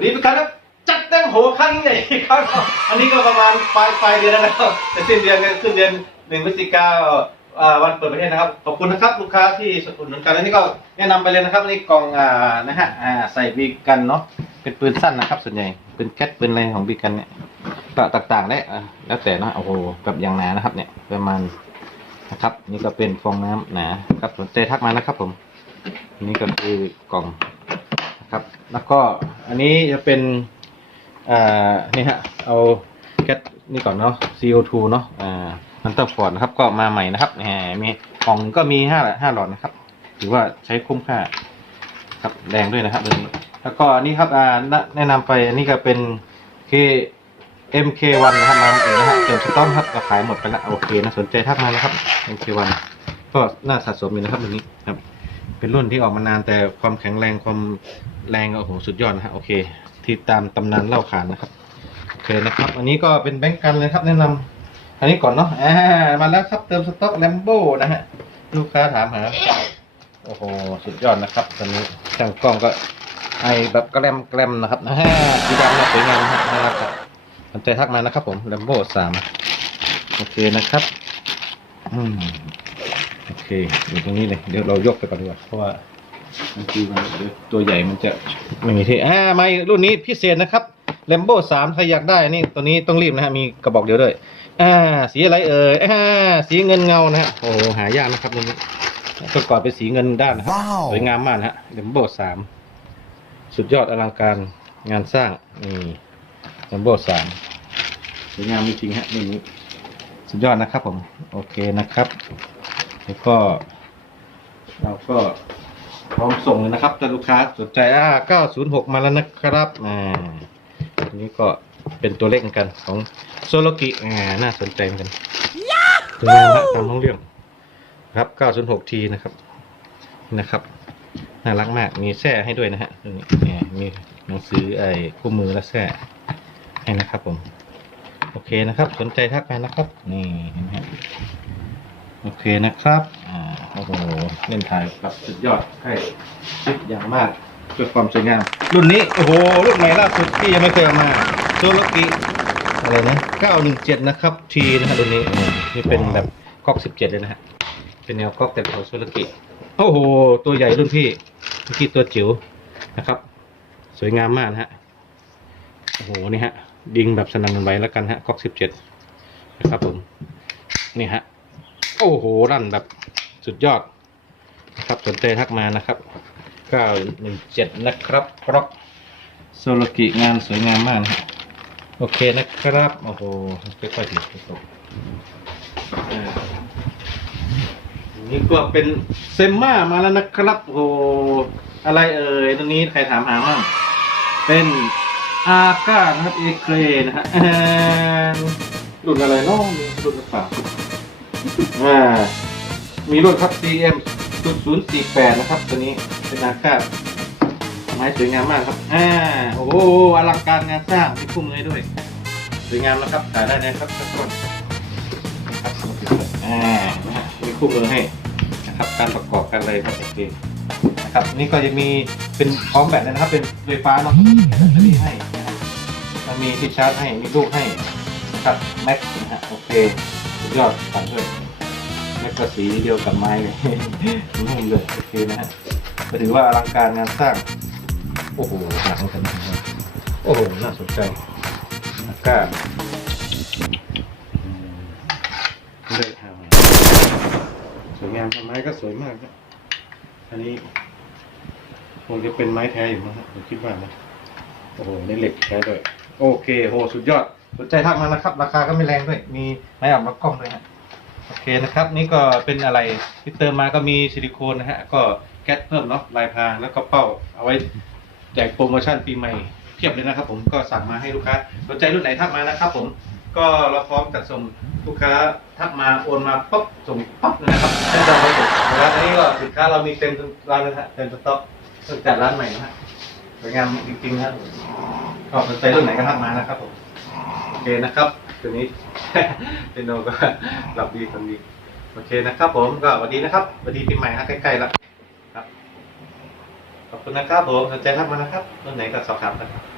วันนี้ทุกท่านครับจัดเต็มโหครั้งใหญ่อีกครั้อันนี้ก็ประมาณปลายปลายเดือนแล้วนะครับจะสิ้นเดือนกันขึ้นเดือนหนึ่งพฤศจิกาอ่าวันเปิดประเทศนะครับ ขอบคุณนะครับลูกค้าที่สนับสนุนกันแล้วนี่ก็แนะนำไปเลยนะครับนี่กล่องนะฮะใส่บีกันเนาะเป็นปืนสั้นนะครับ ส่วนใหญ่ปืนแก๊สปืนอะไรของบีกันเนี่ยก็ต่างๆได้แล้วแต่นะโอ้โหกับอย่างหนานะครับ เนี่ยประมาณนะครับ นี่ก็เป็นฟองน้ำหนาครับสนใจทักมานะครับ ผมนี่ก็คือกล่องนะครับ แล้วก็ อันนี้จะเป็นอ่านี่ฮะ เอาแก๊สนี่ก่อนเนาะ CO2 เนาะอ่ามันเตอร์ฟอร์ดนะครับ ก็มาใหม่นะครับแหมมีกล่องก็มีห้าห้าหลอดนะครับ ถือว่าใช้คุ้มค่า ครับแรงด้วยนะครับตัวนี้ แล้วก็นี่ครับอ่าแนะนะนำไปอันนี้ก็เป็น K MK1 นะครับมาเองนะฮะเติมสต๊อกครับก็ขายหมดไปแล้วโอเคนะสนใจทักมานะครับ MK1 ก็น่าสะสมอยู่นะครับตัวนี้ครับ เป็นรุ่นที่ออกมานานแต่ความแข็งแรงความแรงโอ้โหสุดยอดนะฮะโอเค ที่ตามตำนานเล่าขานนะครับโอเคนะครับ อันนี้ก็เป็นแบงก์กันเลยครับ แนะนำอันนี้ก่อนเนาะอ่ามาแล้วครับเติมสต็อกแลมโบ้นะฮะลูกค้าถามหาโอ้โหสุดยอดนะครับตอนนี้ช่างกล้องก็ไอแบบแกลมแกลมนะครับนะฮะสีดำนะสวยงามนะฮะน่ารักครับสนใจทักมานะครับผมแลมโบ้สามโอเคนะครับ อืม โอเคอยู่ตรงนี้เลย เดี๋ยวเรายกไปก่อนดีกว่า เพราะว่าบางทีมันเดี๋ยวตัวใหญ่มันจะไม่มีที่อ่าไม่รุ่นนี้พิเศษนะครับเลมโบ้สามใครอยากได้นี่ตัวนี้ต้องรีบนะฮะมีกระบอกเดียวด้วยอ่าสีอะไรเอ่ยอ่าสีเงินเงานะฮะโอ้โหหายากนะครับรุ่นนี้ตัวก่อนเป็นสีเงินด้านนะครับว้าวสวยงามมากนะฮะเลมโบ้สามสุดยอดอลังการงานสร้างนี่เลมโบ้สามสวยงามจริงๆฮะรุ่นนี้สุดยอดนะครับผม โอเคนะครับ แล้วก็ เราก็พร้อมส่งเลยนะครับถ้าลูกค้าสนใจอ่า906 มาแล้วนะครับอ่าอันนี้ก็เป็นตัวเลขเหมือนกันของโซโลกิอ่าน่าสนใจเหมือนกันสวยงามฮะตามท้องเรื่องครับ 906T นะครับนะครับน่ารักมาก มีแส้ให้ด้วยนะฮะตรงนี้เนี่ยมีหนังสือไอ้คู่มือและแส้ให้นะครับผม โอเคนะครับ สนใจทักมานะครับ นี่เห็นไหมฮะ โอเคนะครับอ่าโอ้โหเล่นถ่ายแบบสุดยอดให้ชิดอย่างมากเพื่อความสวยงาม รุ่นนี้โอ้โหรุ่นใหม่ล่าสุดที่ยังไม่เคยเอามาโซโลกิอะไรนะ917 นะครับทีนะฮะรุ่นนี้อืมนี่เป็นแบบก๊อก17 เลยนะฮะเป็นแนวก๊อกแต่ของโซโลกิโอ้โห ตัวใหญ่รุ่นพี่เมื่อกี้ตัวจิ๋วนะครับ สวยงามมากนะฮะโอ้โหนี่ฮะ ดิงแบบสนั่นหวันไหวแล้วกันฮะก๊อก17 นะครับผมนี่ฮะ โอ้โหรั่นแบบสุดยอดนะครับสนใจทักมานะครับ 917 นะครับครอกโซโลกิงานสวยงามมากนะโอเคนะครับ โอ้โหค่อยๆถือค่อยๆอ่านี่ก็เป็นเซมม่ามาแล้วนะครับ โอ้โหอะไรเอ่ยตรงนี้ใครถามหามั่งเป็นอาก้านะครับเอเครนะฮะรุ่นอะไรน้องมีรุ่นหรือเปล่า อ่ามีรุ่นครับ CM 0048 นะครับ ตัวนี้เป็นนาคาบไม้สวยงามมากครับ อ่า โอ้โหอลังการงานสร้างมีคู่มือให้ด้วย สวยงามนะครับขายได้นะครับทุกคนนะครับอ่านะฮะมีคู่มือให้นะครับ การประกอบกันเลยครับโอเคนะครับ นี่ก็จะมีเป็นพร้อมแบตเลยนะครับ เป็นไฟฟ้าเนาะแบตเตอรี่ให้นะครับมันมีที่ชาร์จให้ มีลูกให้ นะครับแม็กนะฮะโอเคสุดยอดตัดด้วยแม็กก็สีเดียวกับไม้เลยนุ่มเลยโอเคนะฮะก็ถือว่าอลังการงานสร้าง โอ้โหหนักเหมือนกันโอ้โหน่าสนใจแล้วก็เลยครับสวยงามครับไม้ก็สวยมากนะอันนี้คงจะเป็นไม้แท้อยู่นะครับผมคิดว่านะโอ้โหในเหล็กแท้ด้วยโอเคโหสุดยอด สนใจทักมานะครับ ราคาก็ไม่แรงด้วย มีไม้อับรับกล้องด้วยฮะโอเคนะครับ นี่ก็เป็นอะไรที่เติมมาก็มีซิลิโคนนะฮะ ก็แก๊สเพิ่มเนาะลายพรางแล้วก็เป้าเอาไว้แจกโปรโมชั่นปีใหม่เพียบเลยนะครับ ผมก็สั่งมาให้ลูกค้าสนใจรุ่นไหนทักมานะครับ ผมก็เราพร้อมจัดส่งลูกค้าทักมาโอนมาปุ๊บส่งปั๊บนะครับให้จองไว้หมดแล้วอันนี้ก็สินค้าเรามีเต็มร้านเลยฮะเต็มสต็อกเพิ่งจัดร้านใหม่นะฮะสวยงามจริงๆนะครับก็สนใจรุ่นไหนก็ทักมานะครับผม เคนะครับตัวนี้เป็นโนก็หลับดีคนดีโอเคนะครับ ผมก็สวัสดีนะครับสวัสดีปีใหม่ฮะใกล้ๆแล้วครับ ขอบคุณนะครับผมสนใจทักมานะครับรุ่นไหนก็สอบถามนะครับ